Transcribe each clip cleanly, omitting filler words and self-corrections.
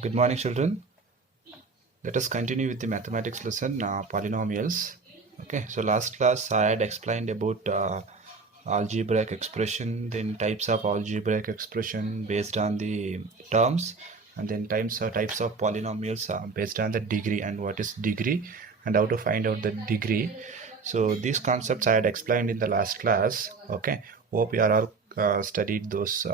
Good morning, children. Let us continue with the mathematics lesson, polynomials. Okay, so last class I had explained about algebraic expression, then types of algebraic expression based on the terms, and then types of polynomials based on the degree and what is degree and how to find out the degree. So these concepts I had explained in the last class. Okay, hope you are all studied those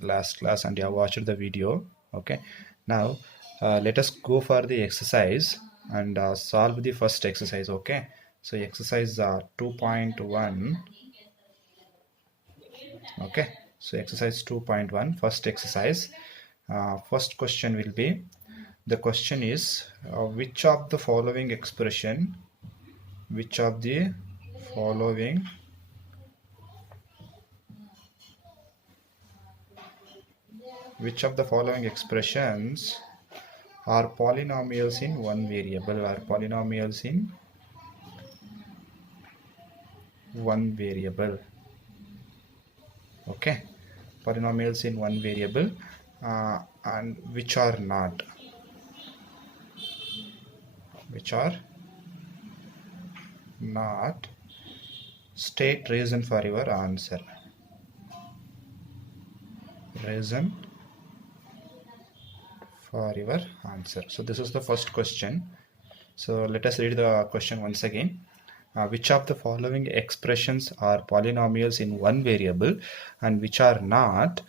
last class and you have watched the video. Okay, now let us go for the exercise and solve the first exercise. Okay, so exercise 2.1. Okay, so exercise 2.1, first exercise. First question will be, the question is which of the following expression following which of the following expressions are polynomials in one variable okay, polynomials in one variable and which are not state reason for your answer. So this is the first question. So let us read the question once again. Which of the following expressions are polynomials in one variable and which are not?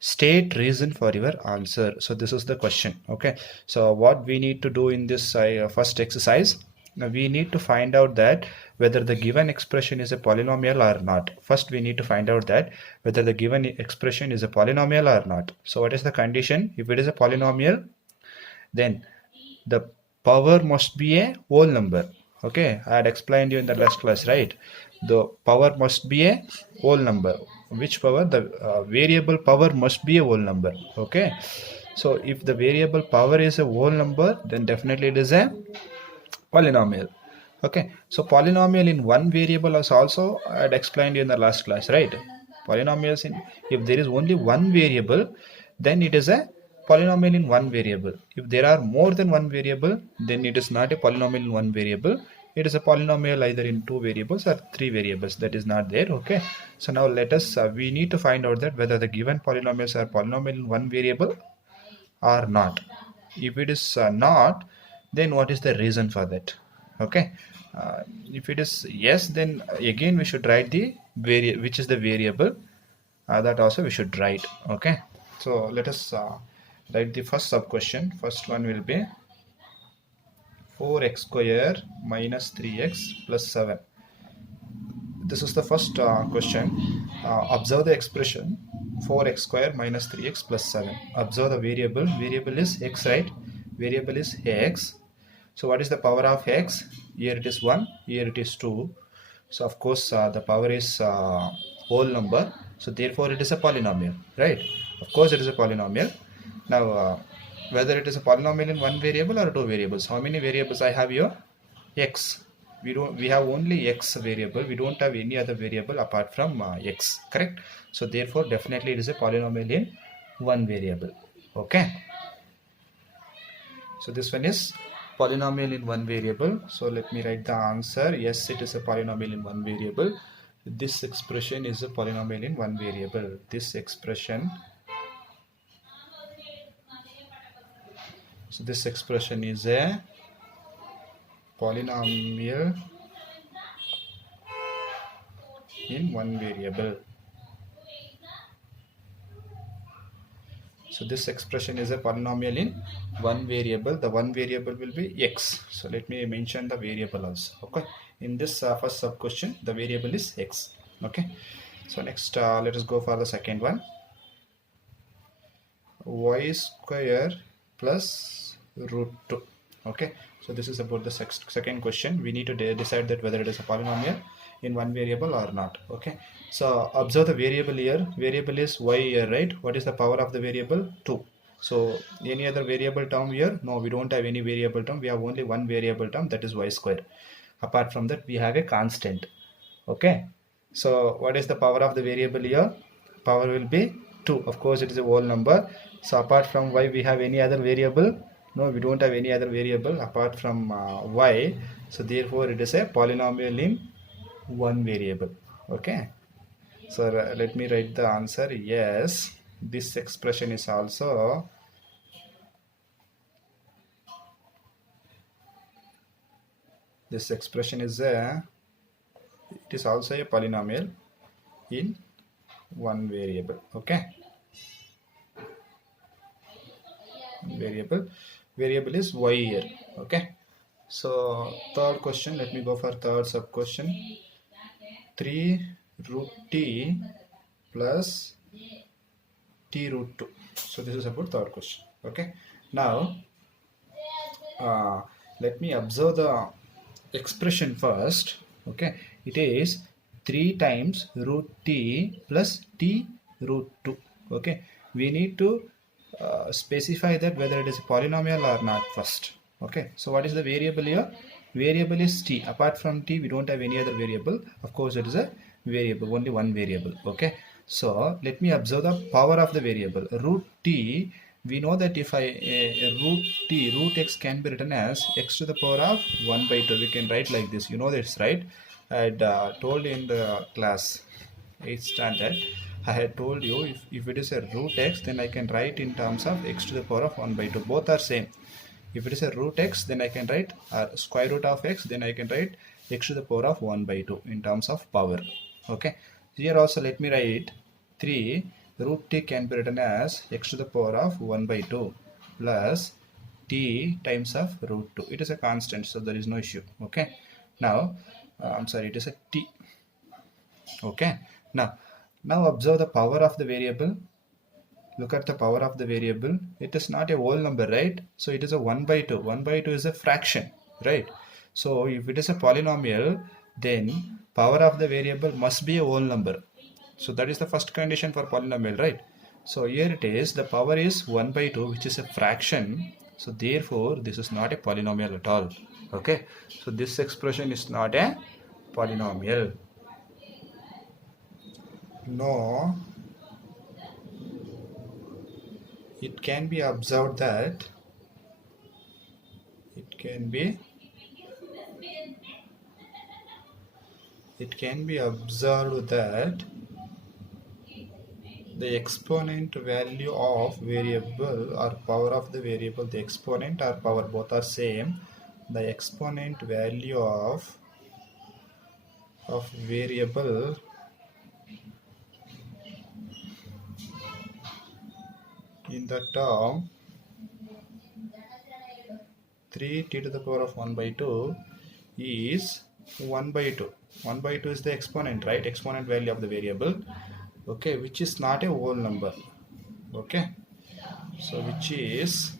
State reason for your answer. So this is the question. Okay, so what we need to do in this first exercise, we need to find out that whether the given expression is a polynomial or not. First we need to find out that whether the given expression is a polynomial or not. So what is the condition? If it is a polynomial, then the power must be a whole number. Okay, I had explained you in the last class, right? The power must be a whole number. Which power? The variable power must be a whole number. Okay, so if the variable power is a whole number, then definitely it is a polynomial. Okay, so polynomial in one variable is also I had explained you in the last class, right? Polynomials in, if there is only one variable, then it is a polynomial in one variable. If there are more than one variable, then it is not a polynomial in one variable. It is a polynomial either in two variables or three variables. That is not there. Okay, so now let us we need to find out that whether the given polynomials are polynomial in one variable or not. If it is not, then what is the reason for that? Okay, if it is yes, then again we should write the which is the variable, that also we should write. Okay, so let us write the first sub question. First one will be 4x square minus 3x plus 7. This is the first question. Observe the expression 4x square minus 3x plus 7. Observe the variable is x, right? Variable is x. So what is the power of x? Here it is 1, here it is 2. So of course the power is whole number, so therefore it is a polynomial, right? Of course it is a polynomial. Now whether it is a polynomial in one variable or two variables. How many variables I have here? X. We have only x variable. We don't have any other variable apart from x, correct? So therefore definitely it is a polynomial in one variable. Okay, so this one is polynomial in one variable. So let me write the answer. Yes, it is a polynomial in one variable. This expression is a polynomial in one variable. This expression, so this expression is a polynomial in one variable. So this expression is a polynomial in one variable. The one variable will be x. So let me mention the variable also. Okay, in this first sub question, the variable is x. Okay, so next let us go for the second one. Y square plus root 2. Okay, so this is about the second question. We need to decide that whether it is a polynomial in one variable or not. Okay, so observe the variable here. Variable is y here, right? What is the power of the variable? 2. So any other variable term here? No, we don't have any variable term. We have only one variable term, that is y square. Apart from that, we have a constant. Okay, so what is the power of the variable here? Power will be 2. Of course, it is a whole number. So apart from y, we have any other variable? No, we don't have any other variable apart from y. So therefore, it is a polynomial in one variable. Okay. So let me write the answer. Yes, this expression is also it is also a polynomial in one variable. Okay. Variable is y here. Okay. So third question, let me go for third sub question. 3 root t plus t root 2. So this is about third question. Okay. Now let me observe the expression first. Okay, it is 3 times root t plus t root 2. Okay, we need to specify that whether it is a polynomial or not first. Okay, so what is the variable here? Variable is t. Apart from t, we don't have any other variable. Of course, it is a variable, only one variable. Okay, so let me observe the power of the variable. Root t, we know that if root x can be written as x to the power of 1 by 2. We can write like this. You know that's right. I had told in the class 8th standard, I had told you if it is a root x, then I can write in terms of x to the power of 1 by 2. Both are same. If it is a root x, then I can write square root of x, then I can write x to the power of 1 by 2 in terms of power. Okay. Here also let me write 3 root t can be written as x to the power of 1 by 2 plus t times of root 2. It is a constant, so there is no issue. Okay. Now, I'm sorry, it is a t. Okay. Now observe the power of the variable. Look at the power of the variable. It is not a whole number, right? So it is a 1 by 2. 1 by 2 is a fraction, right? So if it is a polynomial, then power of the variable must be a whole number. So that is the first condition for polynomial, right? So here it is, the power is 1 by 2, which is a fraction. So therefore, this is not a polynomial at all. Okay. So this expression is not a polynomial. No, it can be observed that the exponent value of variable or power of the variable, the exponent or power, both are same. The exponent value of variable in the term 3t to the power of 1 by 2 is 1 by 2. 1 by 2 is the exponent, right? Exponent value of the variable. Okay, which is not a whole number. Okay, so which is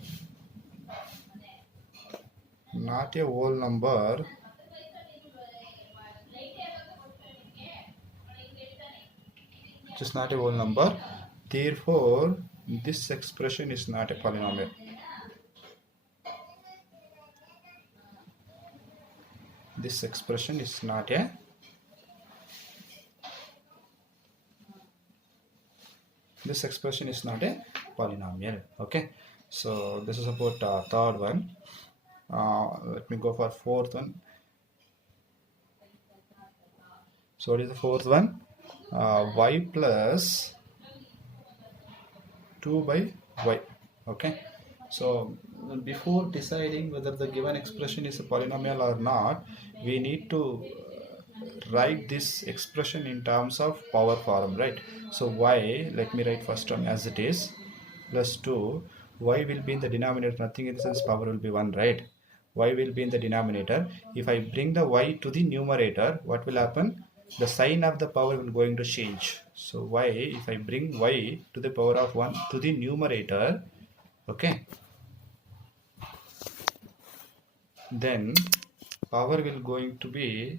not a whole number. Which is not a whole number. Therefore, this expression is not a polynomial. This expression is not a polynomial. Okay, so this is about third one. Let me go for fourth one. So what is the fourth one? Y plus 2 by y. Okay, so before deciding whether the given expression is a polynomial or not, we need to write this expression in terms of power form, right? So y, let me write first one as it is, plus 2. Y will be in the denominator, nothing in the sense power will be 1, right? Y will be in the denominator. If I bring the y to the numerator, what will happen? The sign of the power will going to change. So y, if I bring y to the power of 1 to the numerator, okay, then power will going to be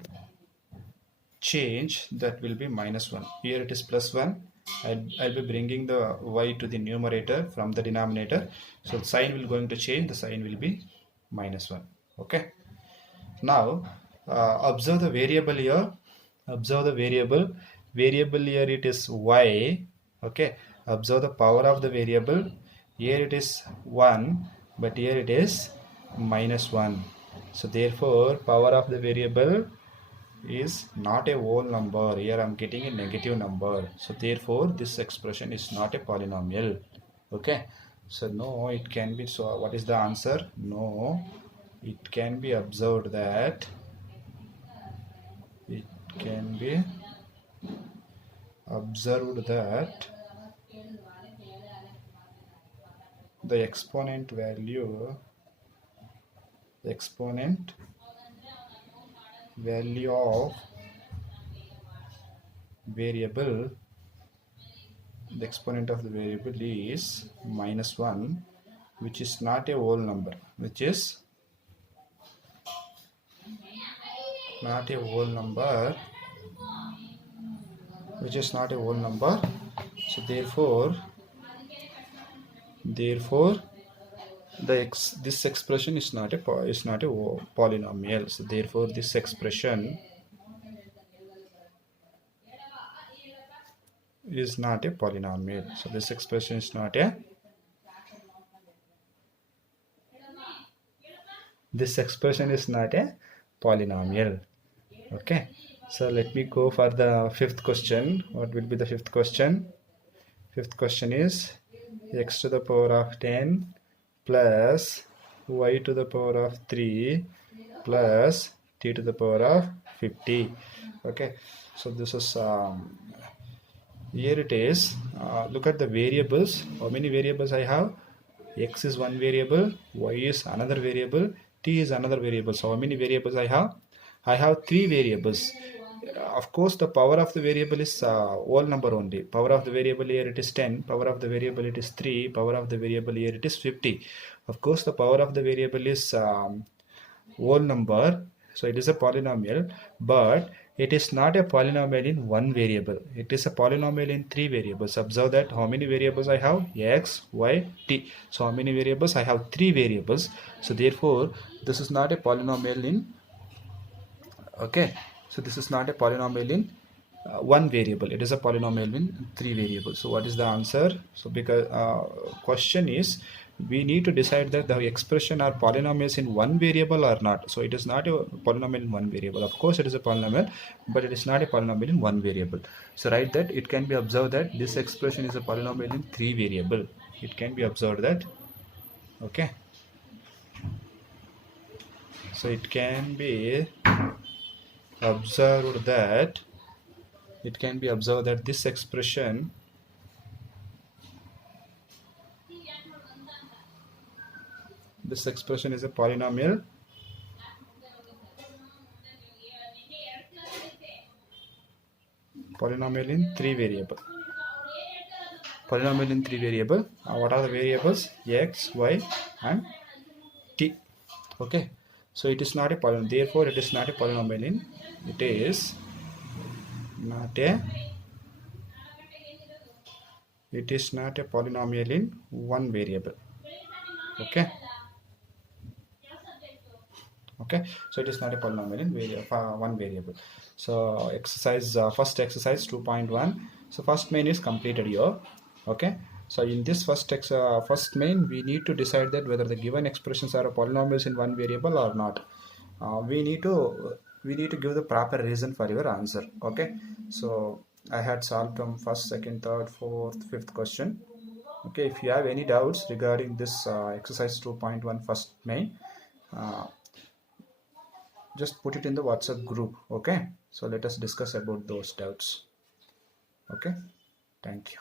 change, that will be minus 1. Here it is plus 1. I'll be bringing the y to the numerator from the denominator. So the sign will going to change, the sign will be minus 1. Okay. Now observe the variable here. Observe the variable. Variable here it is y. Okay. observe the power of the variable. Here it is 1, but here it is minus 1. So therefore power of the variable is not a whole number. Here I am getting a negative number. So therefore this expression is not a polynomial. Okay, so no, it can be. So what is the answer? No, it can be observed that it can be observed that the exponent value of variable, the exponent of the variable is minus 1, which is not a whole number, which is not a whole number, so therefore this expression is not a polynomial. So therefore this expression is not a polynomial. So this expression is not a polynomial. Okay, so let me go for the fifth question. What will be the fifth question? Fifth question is x to the power of 10 plus y to the power of 3 plus t to the power of 50. Okay, so this is here it is. Look at the variables. How many variables I have? X is one variable, y is another variable, t is another variable. So how many variables I have? I have 3 variables. Of course the power of the variable is whole number only. Power of the variable here it is 10, power of the variable it is 3, power of the variable here it is 50. Of course the power of the variable is whole number, so it is a polynomial, but it is not a polynomial in one variable. It is a polynomial in 3 variables. Observe that how many variables I have? X, y, t. So how many variables? I have 3 variables. So therefore this is not a polynomial in, okay, so this is not a polynomial in one variable. It is a polynomial in 3 variables. So what is the answer? So because question is, we need to decide that the expression are polynomials in one variable or not. So it is not a polynomial in one variable. Of course it is a polynomial, but it is not a polynomial in one variable. So write that it can be observed that this expression is a polynomial in 3 variable. It can be observed that, okay, so it can be observed that this expression is a polynomial in 3 variable. Polynomial in 3 variable. What are the variables? X, y and t. Okay, so it is not a polynomial, therefore it is not a polynomial in, it is not a polynomial in one variable. Okay, so it is not a polynomial in one variable. So exercise first exercise 2.1. so first main is completed here. Okay, so in this first main we need to decide that whether the given expressions are polynomials in one variable or not. We need to give the proper reason for your answer. Okay, so I had solved from first, second, third, fourth, fifth question. Okay, if you have any doubts regarding this exercise 2.1 first main, just put it in the WhatsApp group. Okay, so let us discuss about those doubts. Okay, thank you.